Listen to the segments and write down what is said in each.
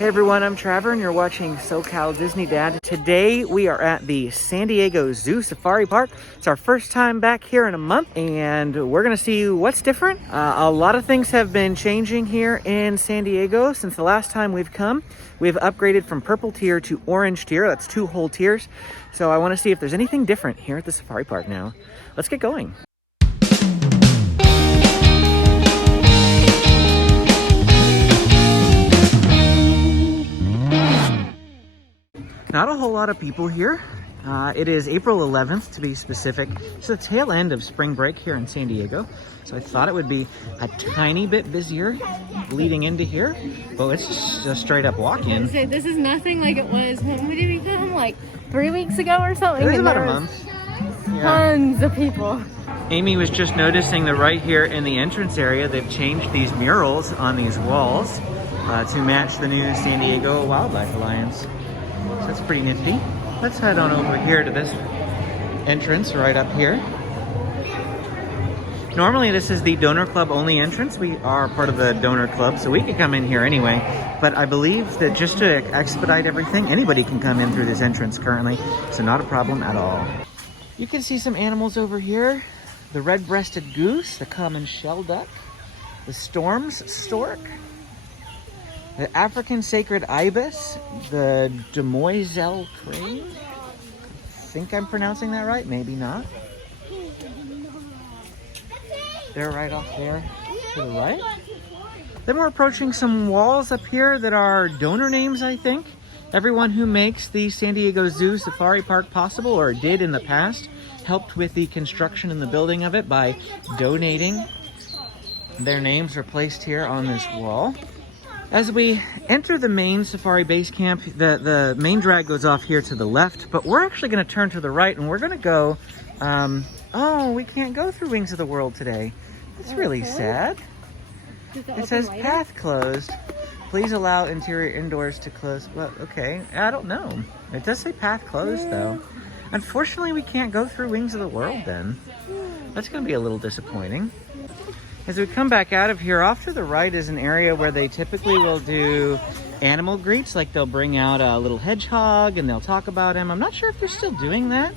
Hey everyone, I'm Trevor and you're watching SoCal Disney Dad. Today we are at the San Diego Zoo Safari Park. It's our first time back here in a month and we're gonna see what's different. A lot of things have been changing here in San Diego since the last time we've come. We've upgraded from purple tier to orange tier. That's 2 whole tiers. So I wanna see if there's anything different here at the Safari Park now. Let's get going. Not a whole lot of people here. It is April 11th to be specific. It's the tail end of spring break here in San Diego. So I thought it would be a tiny bit busier leading into here. But it's just a straight up walk-in. This is nothing like it was. When did we come? Like 3 weeks ago or something? It was about a month. Tons of people. Amy was just noticing that right here in the entrance area, they've changed these murals on these walls to match the new San Diego Wildlife Alliance. So that's pretty nifty. Let's head on over here to this entrance right up here. Normally this is the donor club only entrance. We are part of the donor club, so we could come in here anyway. But I believe that just to expedite everything, anybody can come in through this entrance currently. So not a problem at all. You can see some animals over here. The red-breasted goose, the common shell duck, the storm's stork, the African sacred ibis, the demoiselle crane. I think I'm pronouncing that right, maybe not. They're right off there to the right. Then we're approaching some walls up here that are donor names, I think. Everyone who makes the San Diego Zoo Safari Park possible, or did in the past, helped with the construction and the building of it by donating. Their names are placed here on this wall. As we enter the main safari base camp, the main drag goes off here to the left, but we're actually going to turn to the right and we're going to go, oh, we can't go through Wings of the World today. That's really sad. It says path closed. Please allow interior indoors to close. Well, okay, I don't know. It does say path closed though. Unfortunately, we can't go through Wings of the World then. That's going to be a little disappointing. As we come back out of here, off to the right is an area where they typically will do animal greets, like they'll bring out a little hedgehog and they'll talk about him. I'm not sure if they're still doing that.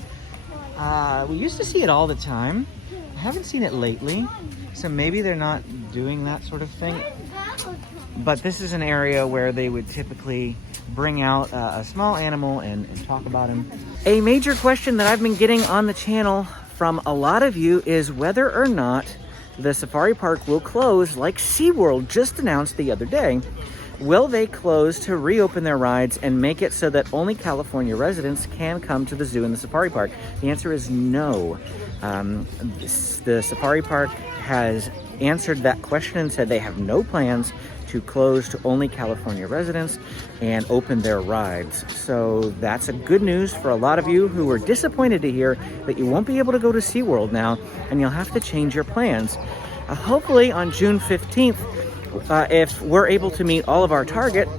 We used to see it all the time. I haven't seen it lately, so maybe they're not doing that sort of thing. But this is an area where they would typically bring out a small animal and talk about him. A major question that I've been getting on the channel from a lot of you is whether or not the safari park will close like SeaWorld just announced the other day. Will they close to reopen their rides and make it so that only California residents can come to the zoo and the safari park? The answer is no. The safari park has answered that question and said they have no plans to close to only California residents and open their rides. So that's a good news for a lot of you who were disappointed to hear that you won't be able to go to SeaWorld now and you'll have to change your plans. Hopefully on June 15th, if we're able to meet all of our target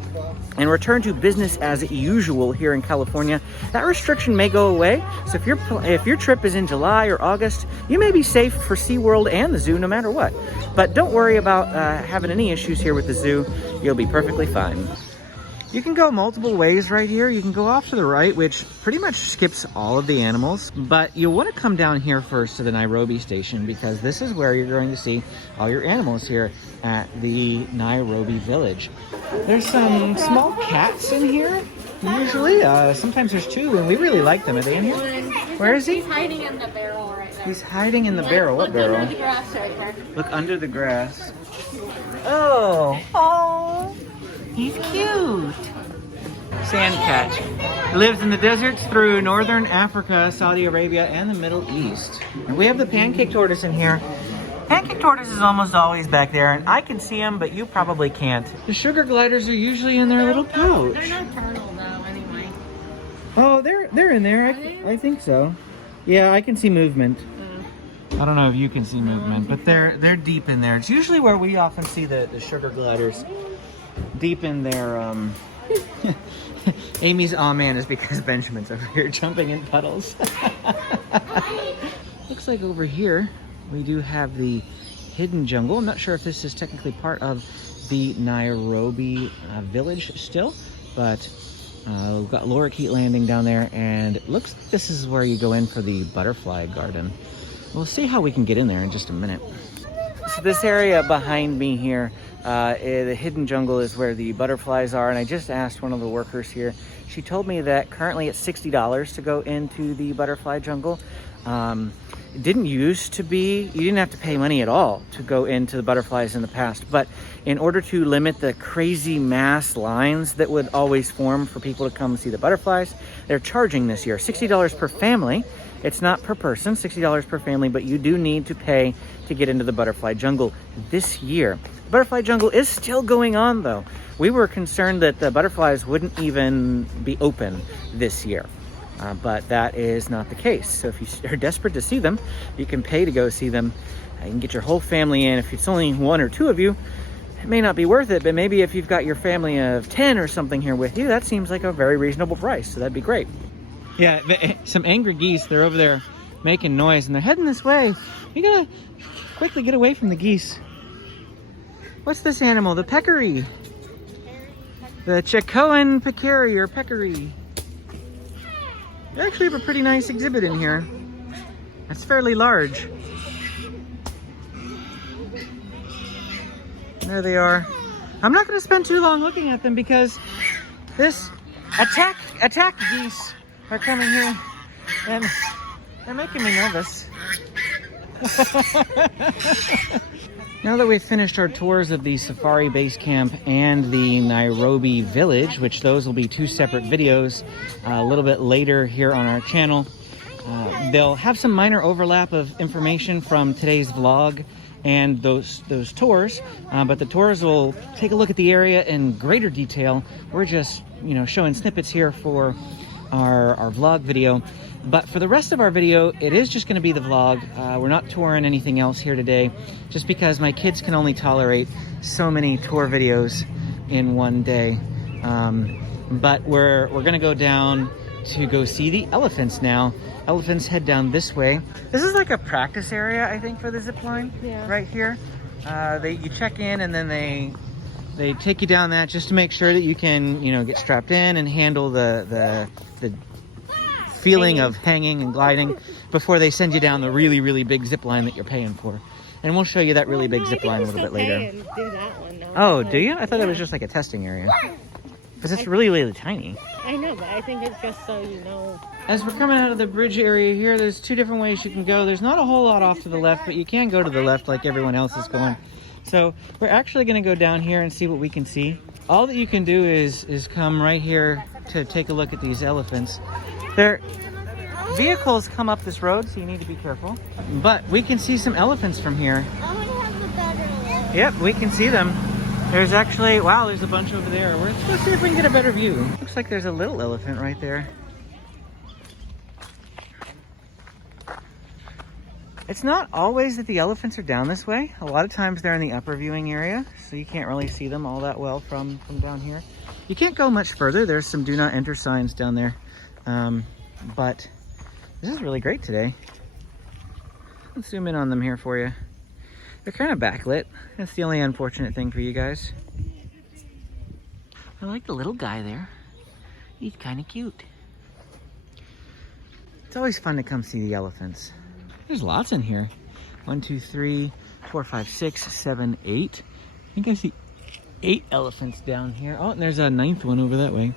and return to business as usual here in California, that restriction may go away. So if your trip is in July or August, you may be safe for SeaWorld and the zoo no matter what. But don't worry about having any issues here with the zoo. You'll be perfectly fine. You can go multiple ways right here. You can go off to the right, which pretty much skips all of the animals, but you'll want to come down here first to the Nairobi station because this is where you're going to see all your animals here at the Nairobi Village. There's some small cats in here, usually. Sometimes there's 2, and we really like them. Are they in here? Where is he? He's hiding in the barrel right there. He's hiding in the barrel. What barrel? Look under the grass right there. Look under the grass. Oh, he's cute. Sand cat. Lives in the deserts through northern Africa, Saudi Arabia, and the Middle East. And we have the Pancake Tortoise in here. Pancake Tortoise is almost always back there, and I can see him, but you probably can't. The sugar gliders are usually in their little pouch. They're nocturnal though, anyway. Oh, they're in there. I think so. Yeah, I can see movement. I don't know if you can see movement, but they're deep in there. It's usually where we often see the sugar gliders. Deep in their Amy's "aw man" is because Benjamin's over here jumping in puddles. Looks like over here we do have the hidden jungle. I'm not sure if this is technically part of the Nairobi village still, but we've got lorikeet landing down there, and it looks like this is where you go in for the butterfly garden. We'll see how we can get in there in just a minute. So this area behind me here, the hidden jungle, is where the butterflies are, and I just asked one of the workers here. She told me that currently it's $60 to go into the butterfly jungle. It didn't used to be, you didn't have to pay money at all to go into the butterflies in the past, but in order to limit the crazy mass lines that would always form for people to come see the butterflies, they're charging this year $60 per family. It's not per person, $60 per family, but you do need to pay to get into the butterfly jungle this year. The butterfly jungle is still going on though. We were concerned that the butterflies wouldn't even be open this year. But that is not the case. So if you are desperate to see them, you can pay to go see them. You can get your whole family in. If it's only one or two of you, it may not be worth it, but maybe if you've got your family of 10 or something here with you, that seems like a very reasonable price. So that'd be great. Yeah, some angry geese, they're over there making noise and they're heading this way. You gotta quickly get away from the geese. What's this animal? The peccary. The Chicoan peccary or peccary. They actually have a pretty nice exhibit in here. It's fairly large. There they are. I'm not going to spend too long looking at them because this attack geese are coming here and they're making me nervous. Now that we've finished our tours of the Safari Base Camp and the Nairobi Village, which those will be two separate videos a little bit later here on our channel, they'll have some minor overlap of information from today's vlog and those tours, but the tours will take a look at the area in greater detail. We're just, showing snippets here for our vlog video. But for the rest of our video, it is just going to be the vlog. We're not touring anything else here today, just because my kids can only tolerate so many tour videos in one day. But we're going to go down to go see the elephants now. Elephants head down this way. This is like a practice area, I think, for the zip line. Yeah. Right here. You check in and then they take you down that just to make sure that you can, get strapped in and handle the feeling of hanging and gliding before they send you down the really, really big zip line that you're paying for. And we'll show you that really big zip line a little bit later. Do that one, though. Oh, do you? I thought it was just like a testing area. Because it's really, really tiny. I know, but I think it's just so you know. As we're coming out of the bridge area here, there's two different ways you can go. There's not a whole lot off to the left, but you can go to the left like everyone else is going. So we're actually going to go down here and see what we can see. All that you can do is come right here to take a look at these elephants. Their vehicles come up this road, so you need to be careful. But we can see some elephants from here. I want to have the better look. Yep, we can see them. There's actually, wow, there's a bunch over there. Let's go see if we can get a better view. Looks like there's a little elephant right there. It's not always that the elephants are down this way. A lot of times they're in the upper viewing area, so you can't really see them all that well from down here. You can't go much further. There's some do not enter signs down there. But this is really great today. Let's zoom in on them here for you. They're kind of backlit. That's the only unfortunate thing for you guys. I like the little guy there. He's kind of cute. It's always fun to come see the elephants. There's lots in here. 1, 2, 3, 4, 5, 6, 7, 8. I think I see 8 elephants down here. Oh, and there's a 9th one over that way.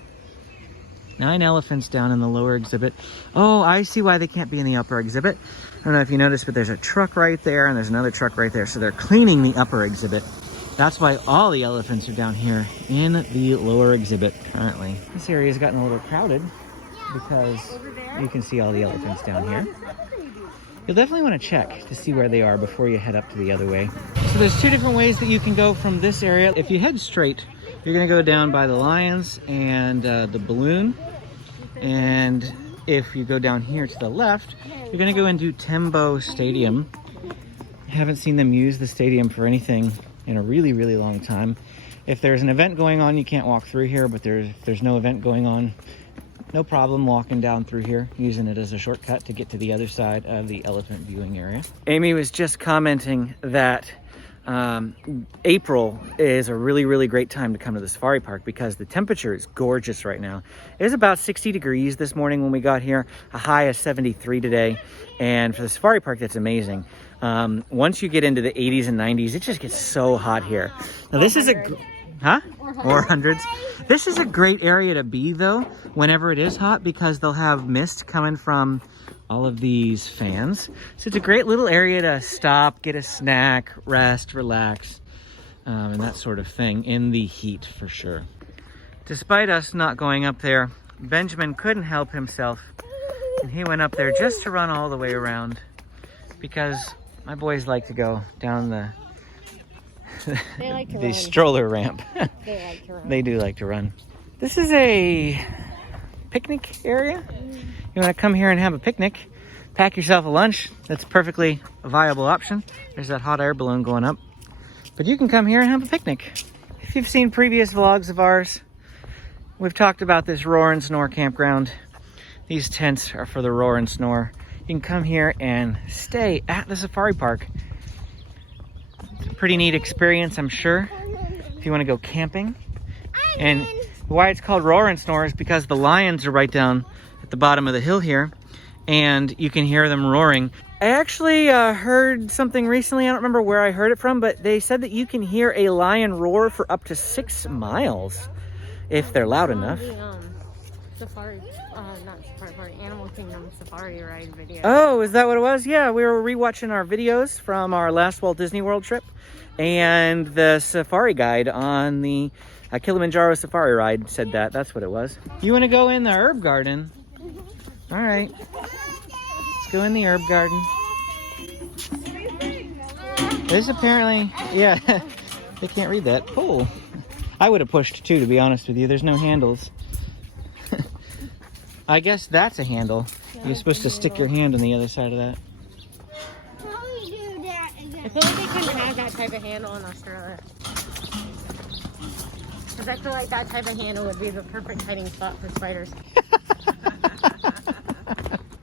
9 elephants down in the lower exhibit. Oh, I see why they can't be in the upper exhibit. I don't know if you noticed, but there's a truck right there and there's another truck right there. So they're cleaning the upper exhibit. That's why all the elephants are down here in the lower exhibit currently. This area has gotten a little crowded because you can see all the elephants down here. You'll definitely want to check to see where they are before you head up to the other way. So there's 2 different ways that you can go from this area. If you head straight, you're going to go down by the lions and the balloon. And if you go down here to the left, you're going to go into Tembo Stadium. I haven't seen them use the stadium for anything in a really, really long time. If there's an event going on, you can't walk through here, but if there's no event going on, no problem walking down through here, using it as a shortcut to get to the other side of the elephant viewing area. Amy was just commenting that April is a really, really great time to come to the safari park because the temperature is gorgeous right now. It was about 60 degrees this morning when we got here, a high of 73 today. And for the safari park, that's amazing. Once you get into the 80s and 90s, it just gets so hot here. Now this is or hundreds. This is a great area to be though, whenever it is hot, because they'll have mist coming from all of these fans. So it's a great little area to stop, get a snack, rest, relax, and that sort of thing in the heat for sure. Despite us not going up there, Benjamin couldn't help himself, and he went up there just to run all the way around because my boys like to go down the They like to the run. stroller ramp. They like to run. They do like to run. This is a picnic area. You want to come here and have a picnic, pack yourself a lunch. That's perfectly a viable option. There's that hot air balloon going up. But you can come here and have a picnic. If you've seen previous vlogs of ours, we've talked about this Roar and Snore campground. These tents are for the Roar and Snore. You can come here and stay at the safari park. It's a pretty neat experience, I'm sure, if you want to go camping. And why it's called Roar and Snore is because the lions are right down at the bottom of the hill here, and you can hear them roaring. I actually heard something recently, I don't remember where I heard it from, but they said that you can hear a lion roar for up to 6 miles if they're loud enough. Safari, not safari park, Animal Kingdom safari ride video. Oh, is that what it was? Yeah, we were rewatching our videos from our last Walt Disney World trip, and the safari guide on the Kilimanjaro safari ride said that. That's what it was. You want to go in the herb garden? All right. Let's go in the herb garden. This apparently, yeah, they can't read that. Pull. I would have pushed too, to be honest with you. There's no handles. I guess that's a handle. You're supposed to stick your hand on the other side of that. I feel like they couldn't have that type of handle in Australia. Because I feel like that type of handle would be the perfect hiding spot for spiders.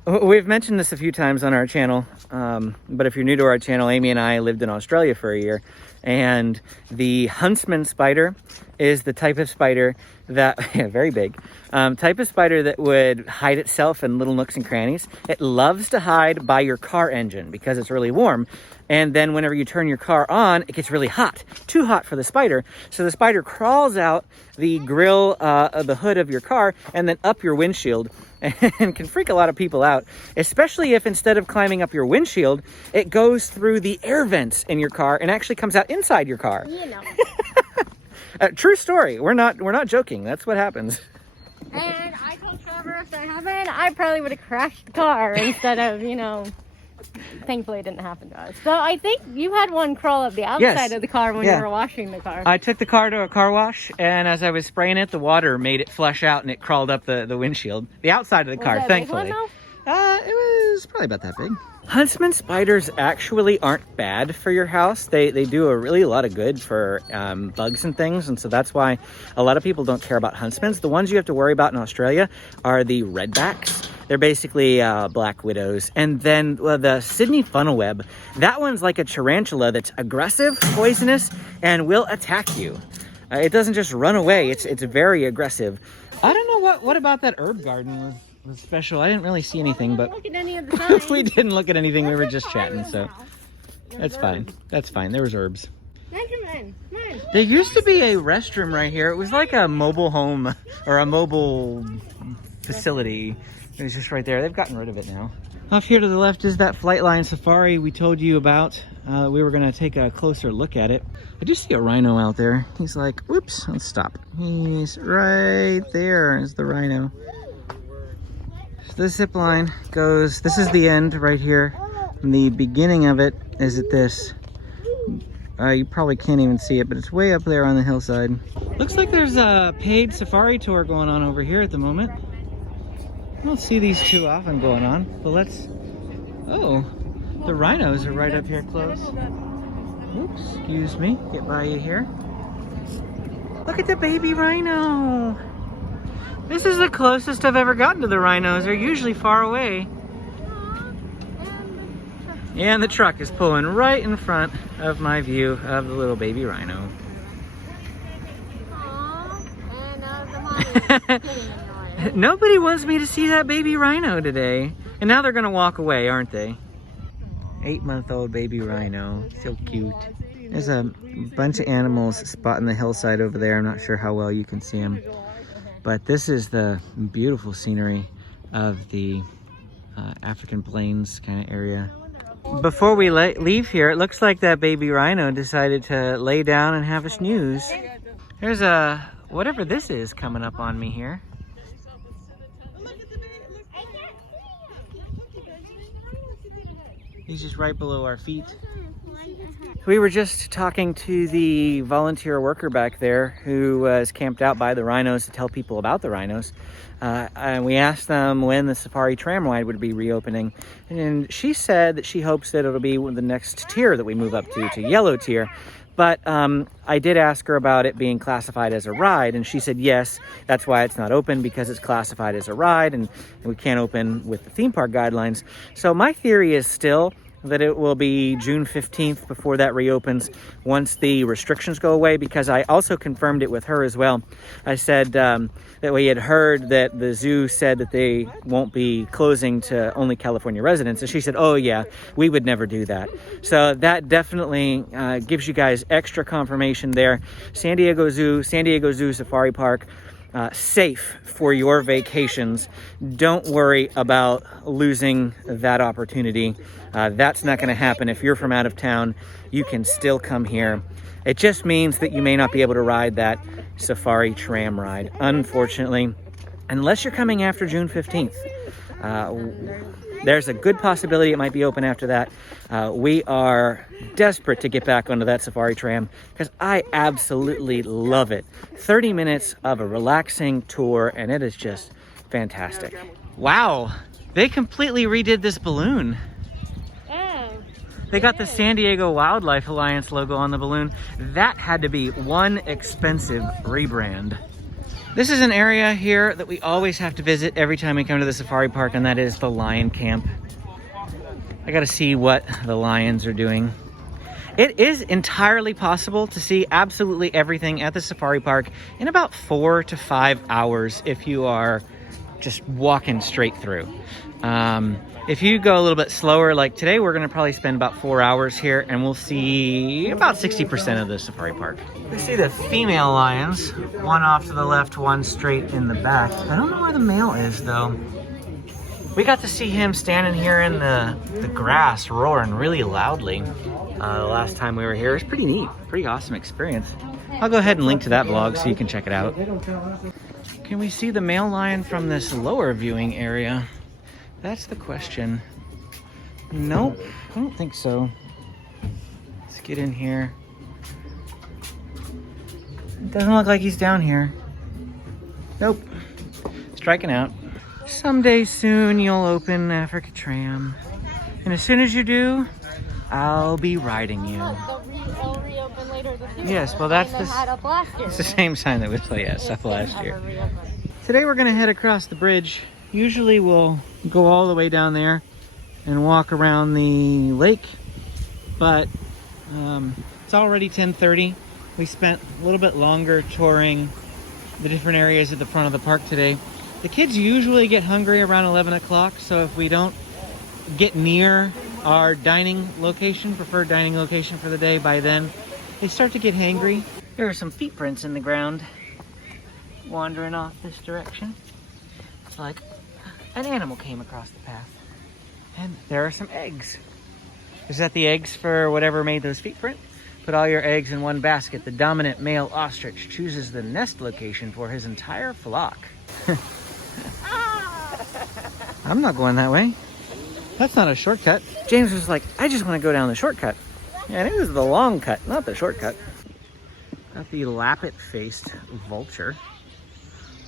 We've mentioned this a few times on our channel, but if you're new to our channel, Amy and I lived in Australia for a year, and the huntsman spider is the type of spider that, yeah, very big, type of spider that would hide itself in little nooks and crannies. It loves to hide by your car engine because it's really warm. And then whenever you turn your car on, it gets really hot, too hot for the spider. So the spider crawls out the grill of the hood of your car and then up your windshield, and can freak a lot of people out, especially if instead of climbing up your windshield, it goes through the air vents in your car and actually comes out inside your car. You know. True story. We're not joking. That's what happens. And I told Trevor if that happened, I probably would have crashed the car instead of, you know. Thankfully, it didn't happen to us. So I think you had one crawl up the outside of the car when you were washing the car. I took the car to a car wash, and as I was spraying it, the water made it flush out, and it crawled up the windshield. The outside of the car, thankfully. Big one, though? It was probably about that big. Huntsman spiders actually aren't bad for your house. They do a lot of good for bugs and things, and so that's why a lot of people don't care about huntsmans. The ones you have to worry about in Australia are the redbacks. They're basically black widows. And then the Sydney funnel web, that one's like a tarantula that's aggressive, poisonous, and will attack you. It doesn't just run away. It's very aggressive. I don't know what about that herb garden was special. I didn't really see anything, but Look at any of the signs. we didn't look at anything. We were just chatting, so that's fine. That's fine. There was herbs. Benjamin, come on. There used to be a restroom right here. It was like a mobile home or a mobile facility. It was just right there. They've gotten rid of it now. Off here to the left is that Flightline Safari we told you about. We were going to take a closer look at it. I do see a rhino out there. He's like, whoops, let's stop. He's right there is the rhino. So the zip line goes, this is the end right here. And the beginning of it is at this. You probably can't even see it, but it's way up there on the hillside. Looks like there's a paid safari tour going on over here at the moment. I don't see these too often going on, but let's... Oh, the rhinos are right up here close. Oops, excuse me. Get by you here. Look at the baby rhino. This is the closest I've ever gotten to the rhinos. They're usually far away. And the truck is pulling right in front of my view of the little baby rhino. Aww, and Nobody wants me to see that baby rhino today. And now they're gonna walk away, aren't they? 8-month-old baby rhino, so cute. There's a bunch of animals spotting the hillside over there. I'm not sure how well you can see them. But this is the beautiful scenery of the African Plains kind of area. Before we leave here, it looks like that baby rhino decided to lay down and have a snooze. There's a, whatever this is coming up on me here. He's just right below our feet. We were just talking to the volunteer worker back there who was camped out by the rhinos to tell people about the rhinos. And we asked them when the safari tram ride would be reopening. And she said that she hopes that it'll be the next tier that we move up to yellow tier. But I did ask her about it being classified as a ride, and she said yes, that's why it's not open, because it's classified as a ride, and we can't open with the theme park guidelines. So my theory is still that it will be June 15th before that reopens, once the restrictions go away, because I also confirmed it with her as well. I said that we had heard that the zoo said that they won't be closing to only California residents, and she said, oh yeah, we would never do that. So that definitely gives you guys extra confirmation there. San Diego Zoo Safari Park, safe for your vacations. Don't worry about losing that opportunity. That's not going to happen. If you're from out of town, you can still come here. It just means that you may not be able to ride that safari tram ride, unfortunately, unless you're coming after June 15th. There's a good possibility it might be open after that. We are desperate to get back onto that safari tram because I absolutely love it. 30 minutes of a relaxing tour, and it is just fantastic. Wow, they completely redid this balloon. They got the San Diego Wildlife Alliance logo on the balloon. That had to be one expensive rebrand. This is an area here that we always have to visit every time we come to the safari park, and that is the lion camp. I gotta see what the lions are doing. It is entirely possible to see absolutely everything at the safari park in about 4 to 5 hours if you are just walking straight through. If you go a little bit slower, like today, we're gonna probably spend about 4 hours here, and we'll see about 60% of the safari park. We see the female lions, one off to the left, one straight in the back. I don't know where the male is though. We got to see him standing here in the grass roaring really loudly the last time we were here. It was pretty neat, pretty awesome experience. I'll go ahead and link to that vlog so you can check it out. Can we see the male lion from this lower viewing area? That's the question. Nope, I don't think so. Let's get in here. It doesn't look like he's down here. Nope, striking out. Someday soon you'll open Africa Tram. And as soon as you do, I'll be riding you. They'll reopen later this year. Yes, well that's it's the same sign that was up last year. Today we're gonna head across the bridge. Usually we'll go all the way down there and walk around the lake, but it's already 10:30. We spent a little bit longer touring the different areas at the front of the park today. The kids usually get hungry around 11 o'clock, so if we don't get near our preferred dining location for the day by then, they start to get hangry. There are some feet prints in the ground wandering off this direction. It's like an animal came across the path. And there are some eggs. Is that the eggs for whatever made those feet print? Put all your eggs in one basket. The dominant male ostrich chooses the nest location for his entire flock. I'm not going that way. That's not a shortcut. James was like, I just want to go down the shortcut. And it was the long cut, not the shortcut. Got the lappet-faced vulture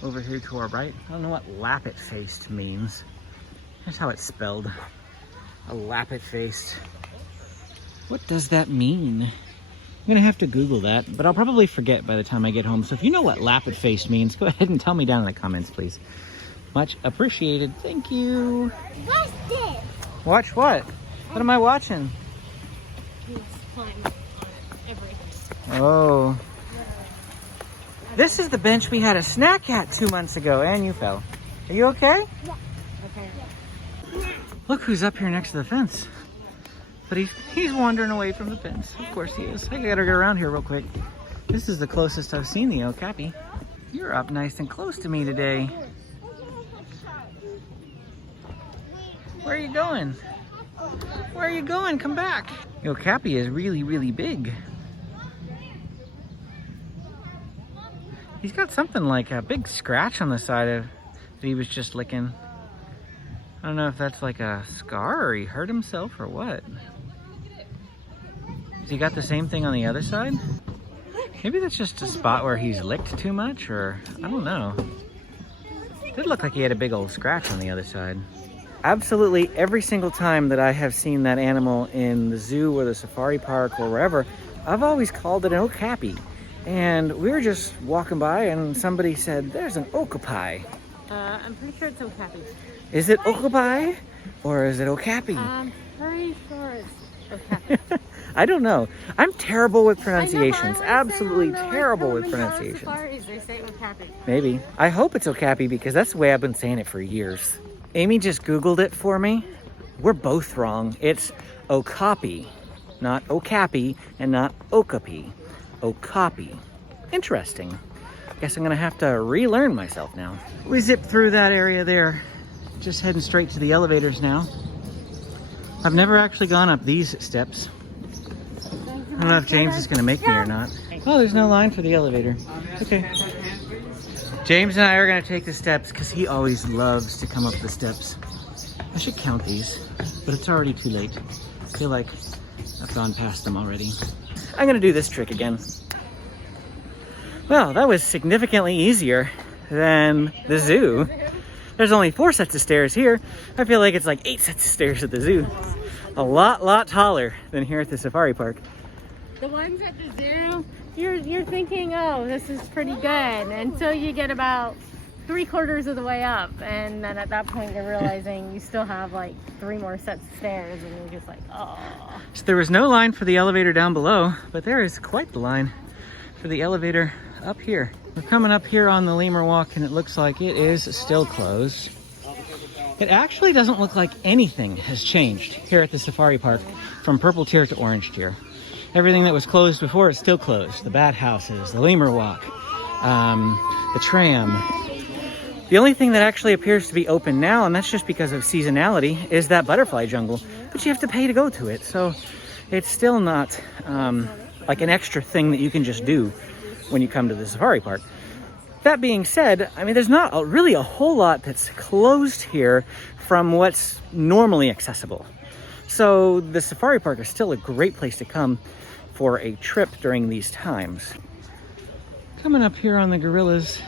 over here to our right. I don't know what lappet-faced means. Here's how it's spelled. A lappet-faced. What does that mean? I'm gonna have to Google that, but I'll probably forget by the time I get home. So if you know what lappet-faced means, go ahead and tell me down in the comments, please. Much appreciated. Thank you. Watch this. Watch what? What am I watching? He's climbing on everything. Oh. This is the bench we had a snack at 2 months ago, and you fell. Are you okay? Yeah. Okay. Look who's up here next to the fence. But he's wandering away from the fence. Of course he is. I gotta get around here real quick. This is the closest I've seen the okapi. You're up nice and close to me today. Where are you going? Where are you going? Come back. The okapi is really, really big. He's got something like a big scratch on the side of that he was just licking. I don't know if that's like a scar or he hurt himself or what. Has he got the same thing on the other side? Maybe that's just a spot where he's licked too much, or I don't know. It did look like he had a big old scratch on the other side. Absolutely every single time that I have seen that animal in the zoo or the safari park or wherever, I've always called it an okapi. And we were just walking by and somebody said, there's an okapi. I'm pretty sure it's okapi. Is it okapi or is it okapi? I'm pretty sure it's okapi. I don't know. I'm terrible with pronunciations. I know, Absolutely terrible with pronunciations. Safaris, they say okapi. Maybe. I hope it's okapi because that's the way I've been saying it for years. Amy just Googled it for me. We're both wrong. It's okapi, not okapi and not okapi. Okapi. Interesting. Guess I'm gonna have to relearn myself now. We zipped through that area there. Just heading straight to the elevators now. I've never actually gone up these steps. I don't know if James is gonna make me or not. Oh, there's no line for the elevator. Okay. James and I are gonna take the steps because he always loves to come up the steps. I should count these, but it's already too late. I feel like I've gone past them already. I'm gonna do this trick again. Well, that was significantly easier than the zoo. There's only 4 sets of stairs here. I feel like it's like 8 sets of stairs at the zoo. A lot taller than here at the safari park. The ones at the zoo, you're thinking, oh, this is pretty good, until you get about 3/4 of the way up, and then at that point you're realizing you still have like 3 more sets of stairs, and you're just like, oh. So there was no line for the elevator down below, but there is quite the line for the elevator up here. We're coming up here on the Lemur Walk, and it looks like it is still closed. It actually doesn't look like anything has changed here at the safari park from purple tier to orange tier. Everything that was closed before is still closed. The bat houses, the Lemur Walk, the tram. The only thing that actually appears to be open now, and that's just because of seasonality, is that butterfly jungle. But you have to pay to go to it, so it's still not like an extra thing that you can just do when you come to the safari park. That being said, I mean, there's not really a whole lot that's closed here from what's normally accessible. So the safari park is still a great place to come for a trip during these times. Coming up here on the gorillas.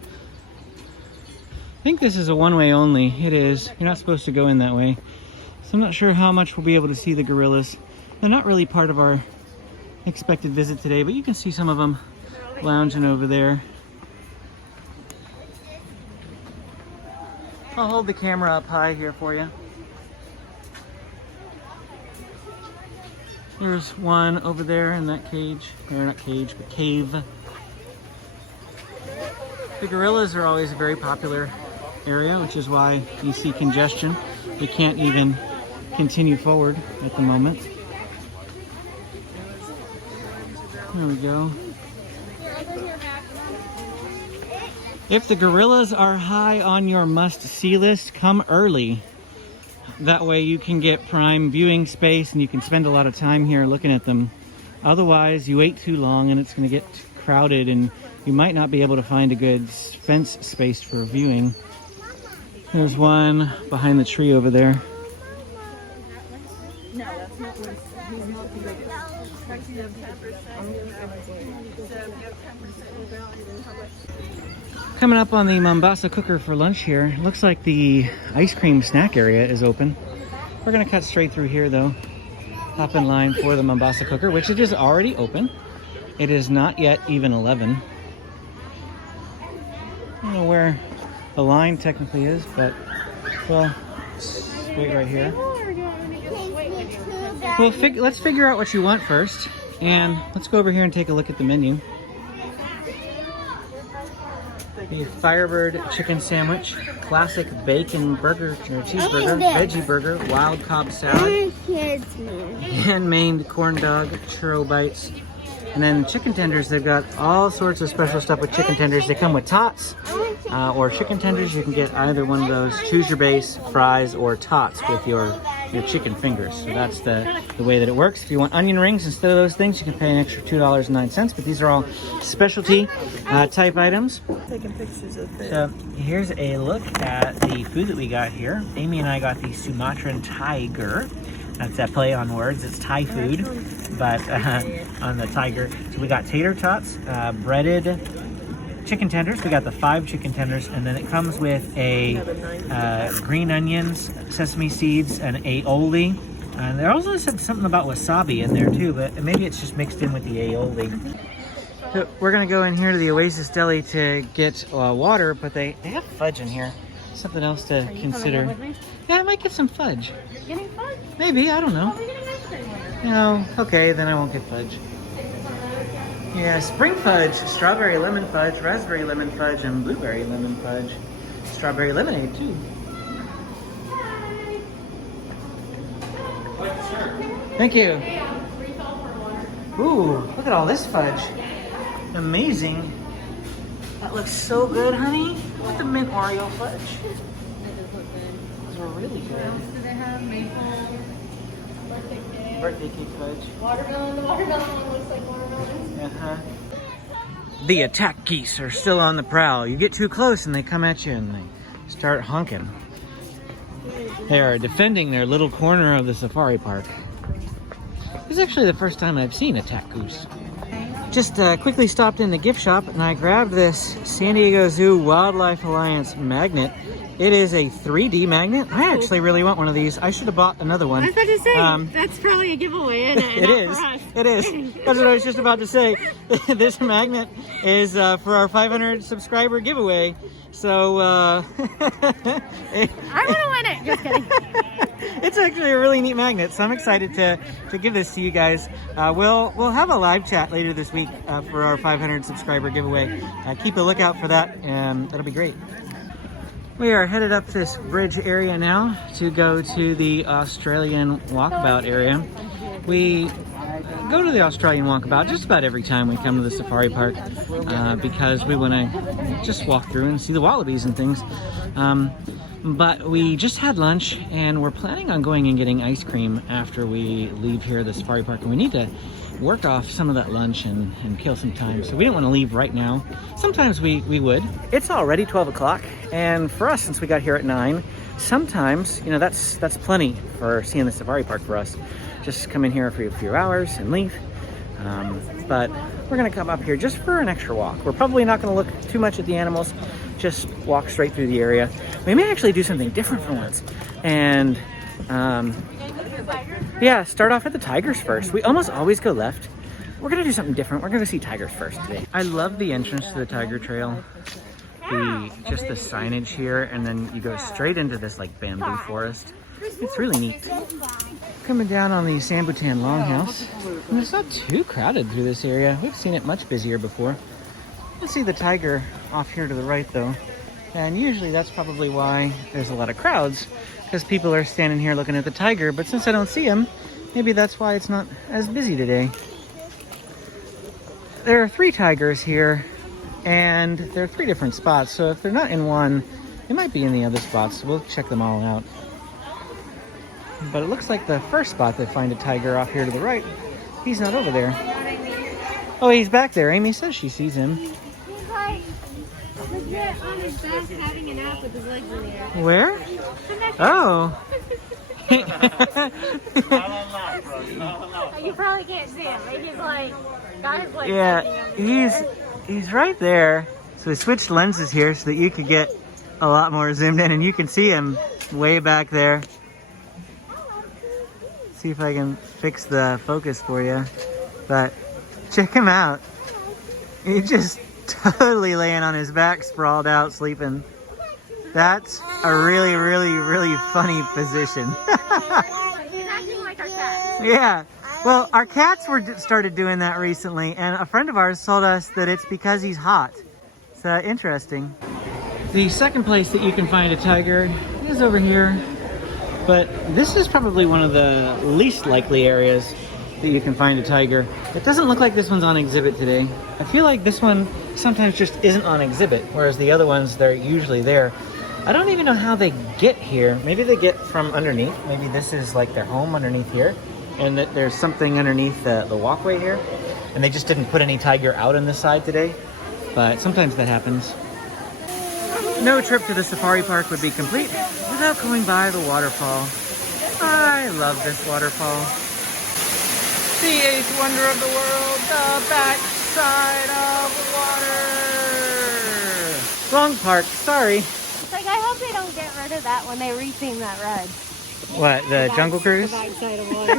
I think this is a one-way only. It is. You're not supposed to go in that way. So I'm not sure how much we'll be able to see the gorillas. They're not really part of our expected visit today, but you can see some of them lounging over there. I'll hold the camera up high here for you. There's one over there in that cage, or not cage, but cave. The gorillas are always a very popular area, which is why you see congestion. We can't even continue forward at the moment. There we go. If the gorillas are high on your must-see list, come early. That way you can get prime viewing space and you can spend a lot of time here looking at them. Otherwise, you wait too long and it's going to get crowded and you might not be able to find a good fence space for viewing. There's one behind the tree over there. Coming up on the Mombasa cooker for lunch here. Looks like the ice cream snack area is open. We're gonna cut straight through here though. Hop in line for the Mombasa cooker, which it is already open. It is not yet even 11. I don't know where the line technically is, but well, wait right here. Well, let's figure out what you want first. And let's go over here and take a look at the menu. The Firebird chicken sandwich, classic bacon burger, or cheeseburger, veggie burger, wild Cobb salad, hand-made corn dog, churro bites, and then chicken tenders. They've got all sorts of special stuff with chicken tenders. They come with tots or chicken tenders. You can get either one of those. Choose your base, fries, or tots with your chicken fingers. So that's the way that it works. If you want onion rings instead of those things, you can pay an extra $2.09. But these are all specialty type items. Taking pictures of it. So here's a look at the food that we got here. Amy and I got the Sumatran tiger. That's that play on words. It's Thai food, but on the tiger. So we got tater tots, breaded chicken tenders. We got the 5 chicken tenders, and then it comes with a green onions, sesame seeds, and aioli. And they also said something about wasabi in there too, but maybe it's just mixed in with the aioli. So we're gonna go in here to the Oasis Deli to get water, but they have fudge in here. Something else to consider. Yeah, I might get some fudge. Getting fudge? Maybe, I don't know. Are we getting ice cream? No, okay, then I won't get fudge. Yeah, spring fudge, strawberry lemon fudge, raspberry lemon fudge, and blueberry lemon fudge. Strawberry lemonade too. Thank you. Ooh, look at all this fudge. Amazing. That looks so good, honey. Look at the mint Oreo fudge. That does look good. Those are really good. Do they have maple Birthday cake fudge. watermelon? The watermelon one looks like watermelon. Uh-huh. The attack geese are still on the prowl. You get too close and they come at you and they start honking. They are defending their little corner of the safari park. This is actually the first time I've seen attack goose. Just quickly stopped in the gift shop and I grabbed this San Diego Zoo Wildlife Alliance magnet. It is a 3D magnet. I actually really want one of these. I should have bought another one. I was about to say, that's probably a giveaway, isn't it? It is. It is. That's what I was just about to say. This magnet is for our 500 subscriber giveaway. So, I want to win it. Just kidding. It's actually a really neat magnet, so I'm excited to give this to you guys. We'll have a live chat later this week for our 500 subscriber giveaway. Keep a lookout for that, and that'll be great. We are headed up this bridge area now to go to the Australian Walkabout area. We go to the Australian Walkabout just about every time we come to the safari park because we want to just walk through and see the wallabies and things. But we just had lunch and we're planning on going and getting ice cream after we leave here at the safari park, and we need to work off some of that lunch and kill some time. So we didn't want to leave right now. Sometimes we would. It's already 12 o'clock, and for us, since we got here at 9, sometimes, you know, that's plenty for seeing the safari park for us. Just come in here for a few hours and leave. But we're gonna come up here just for an extra walk. We're probably not gonna look too much at the animals, just walk straight through the area. We may actually do something different for once. And yeah, start off at the tigers first. We almost always go left. We're gonna do something different. We're gonna see tigers first today. I love the entrance to the tiger trail. Just the signage here, and then you go straight into this like bamboo forest. It's really neat. Coming down on the Sambutan Longhouse, and it's not too crowded through this area. We've seen it much busier before. Let's see the tiger off here to the right though. And usually that's probably why there's a lot of crowds, because people are standing here looking at the tiger. But since I don't see him, maybe that's why it's not as busy today. There are 3 tigers here, and there are 3 different spots. So if they're not in one, they might be in the other spots. So we'll check them all out. But it looks like the first spot they find a tiger off here to the right, he's not over there. Oh, he's back there. Amy says she sees him. He's like legit on his back having a nap with his legs in the air. Where? Oh. You probably can't see him. He's like, got his legs Yeah, he's right there. So we switched lenses here so that you could get a lot more zoomed in, and you can see him way back there. See if I can fix the focus for you. But check him out. He's just totally laying on his back, sprawled out, sleeping. That's a really, really, really funny position. He's acting like our cat. Yeah. Well, our cats started doing that recently, and a friend of ours told us that it's because he's hot. It's interesting. The second place that you can find a tiger is over here, but this is probably one of the least likely areas that you can find a tiger. It doesn't look like this one's on exhibit today. I feel like this one sometimes just isn't on exhibit, whereas the other ones, they're usually there. I don't even know how they get here. Maybe they get from underneath. Maybe this is like their home underneath here, and that there's something underneath the walkway here, and they just didn't put any tiger out on this side today, but sometimes that happens. No trip to the safari park would be complete without going by the waterfall. I love this waterfall. The eighth wonder of the world, the backside of water. Wrong park, sorry. It's like, I hope they don't get rid of that when they retheme that ride. What, the Jungle Cruise? The backside of water.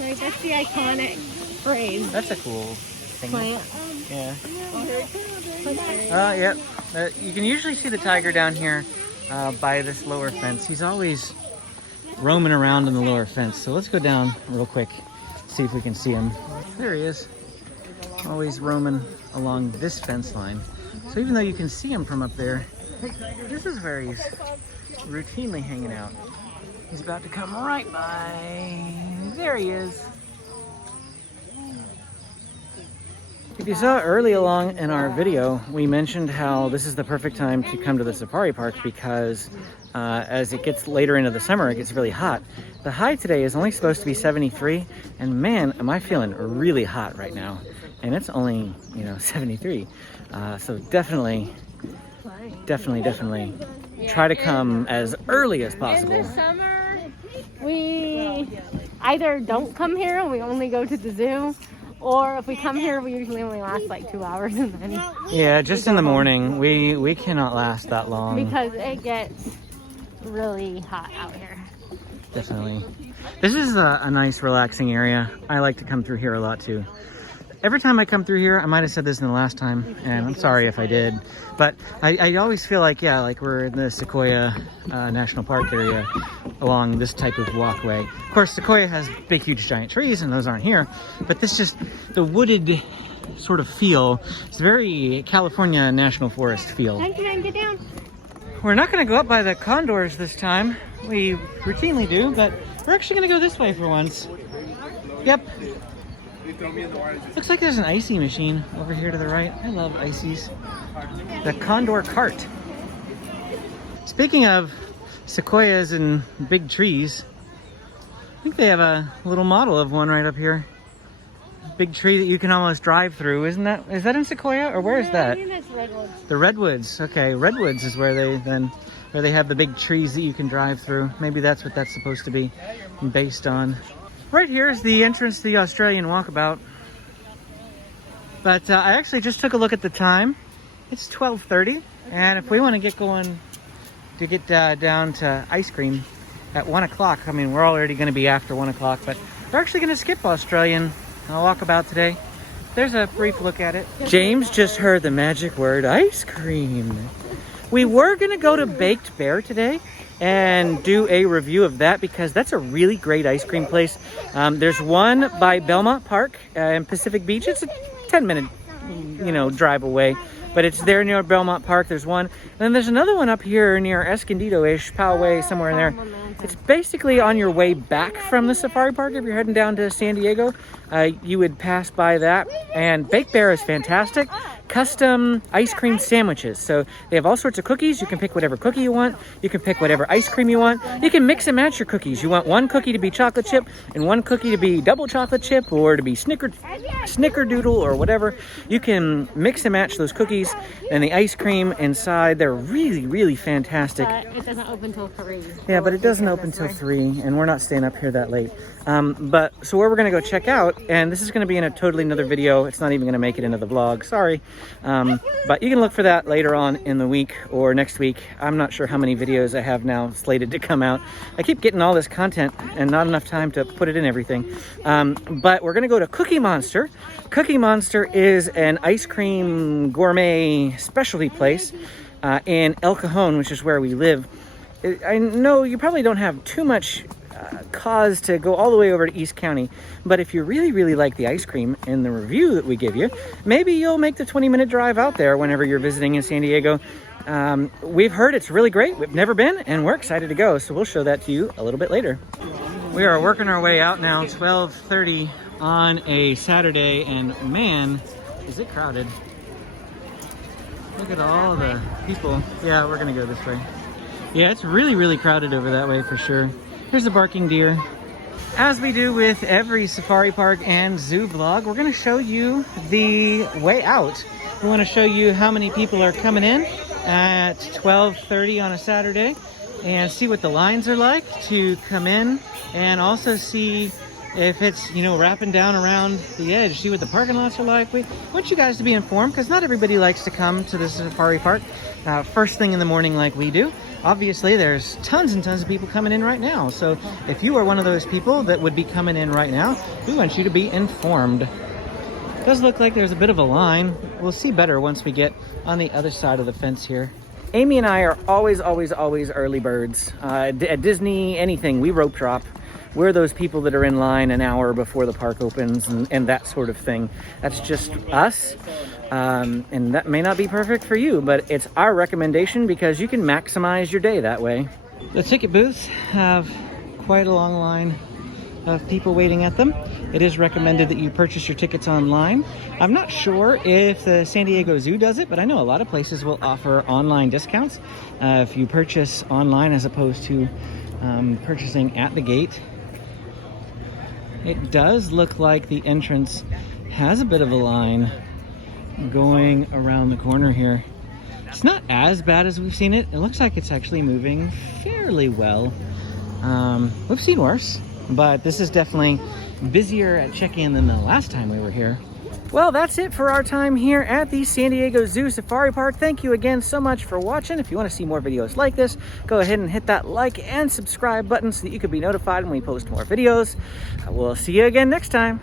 Like, that's the iconic phrase. That's a cool thing. Plant. Yeah. Yep. You can usually see the tiger down here by this lower fence. He's always roaming around in the lower fence. So let's go down real quick, see if we can see him. There he is. Always roaming along this fence line. So even though you can see him from up there, this is where he's routinely hanging out. He's about to come right by. There he is. If you saw early along in our video, we mentioned how this is the perfect time to come to the safari park because as it gets later into the summer, it gets really hot. The high today is only supposed to be 73, and man, am I feeling really hot right now. And it's only, 73. So definitely try to come as early as possible. In the summer, we either don't come here and we only go to the zoo, or if we come here, we usually only last like 2 hours and then... Yeah, just in the morning. We cannot last that long. Because it gets really hot out here. Definitely. This is a nice, relaxing area. I like to come through here a lot too. Every time I come through here, I might have said this in the last time, and I'm sorry if I did, but I always feel like, like we're in the Sequoia National Park area along this type of walkway. Of course, Sequoia has big, huge, giant trees, and those aren't here, but this just, the wooded sort of feel, it's very California National Forest feel. Get down. We're not going to go up by the condors this time. We routinely do, but we're actually going to go this way for once. Yep. Looks like there's an icy machine over here to the right. I love ices. The Condor Cart. Speaking of sequoias and big trees, I think they have a little model of one right up here. Big tree that you can almost drive through. Is that in Sequoia, or where is that? I think that's Redwoods. The Redwoods. Okay, Redwoods is where they have the big trees that you can drive through. Maybe that's what that's supposed to be based on. Right here is the entrance to the Australian Walkabout. But I actually just took a look at the time. It's 12:30, and if we want to get going to get down to ice cream at 1 o'clock, I mean, we're already going to be after 1 o'clock, but we're actually going to skip Australian Walkabout today. There's a brief look at it. James just heard the magic word, ice cream. We were going to go to Baked Bear today and do a review of that because that's a really great ice cream place. There's one by Belmont Park in Pacific Beach. It's a 10-minute, drive away, but it's there near Belmont Park. There's one, and then there's another one up here near Escondido-ish, Poway, somewhere in there. It's basically on your way back from the safari park. If you're heading down to San Diego, you would pass by that. And Baked Bear is fantastic. Custom ice cream sandwiches. So they have all sorts of cookies. You can pick whatever cookie you want. You can pick whatever ice cream you want. You can mix and match your cookies. You want one cookie to be chocolate chip and one cookie to be double chocolate chip or to be snickerdoodle or whatever. You can mix and match those cookies and the ice cream inside. They're really, really fantastic. But it doesn't open till 3. Yeah, but it doesn't open till 3, and we're not staying up here that late. So where we're going to go check out, and this is going to be in a totally another video. It's not even going to make it into the vlog. Sorry. But you can look for that later on in the week or next week. I'm not sure how many videos I have now slated to come out. I keep getting all this content and not enough time to put it in everything. But we're going to go to Cookie Monster. Cookie Monster is an ice cream gourmet specialty place in El Cajon, which is where we live. I know you probably don't have too much cause to go all the way over to East County. But if you really, really like the ice cream and the review that we give you, maybe you'll make the 20-minute drive out there whenever you're visiting in San Diego. We've heard it's really great. We've never been, and we're excited to go. So we'll show that to you a little bit later. We are working our way out now, 12:30 on a Saturday, and man, is it crowded. Look at all the people. Yeah, we're gonna go this way. Yeah, it's really, really crowded over that way for sure. Here's a barking deer. As we do with every safari park and zoo vlog, we're gonna show you the way out. We wanna show you how many people are coming in at 12:30 on a Saturday and see what the lines are like to come in, and also see if it's, you know, wrapping down around the edge, see what the parking lots are like. We want you guys to be informed because not everybody likes to come to the safari park first thing in the morning like we do. Obviously, there's tons and tons of people coming in right now. So if you are one of those people that would be coming in right now, we want you to be informed. It does look like there's a bit of a line. We'll see better once we get on the other side of the fence here. Amy and I are always early birds. At Disney, anything, we rope drop. We're those people that are in line an hour before the park opens and that sort of thing. That's just us. And that may not be perfect for you, but it's our recommendation because you can maximize your day that way. The ticket booths have quite a long line of people waiting at them. It is recommended that you purchase your tickets online. I'm not sure if the San Diego Zoo does it, but I know a lot of places will offer online discounts if you purchase online as opposed to purchasing at the gate. It does look like the entrance has a bit of a line going around the corner here. It's not as bad as we've seen it. It looks like it's actually moving fairly well. We've seen worse, but this is definitely busier at check-in than the last time we were here. Well, that's it for our time here at the San Diego Zoo Safari Park. Thank you again so much for watching. If you want to see more videos like this, go ahead and hit that like and subscribe button so that you can be notified when we post more videos. We'll see you again next time.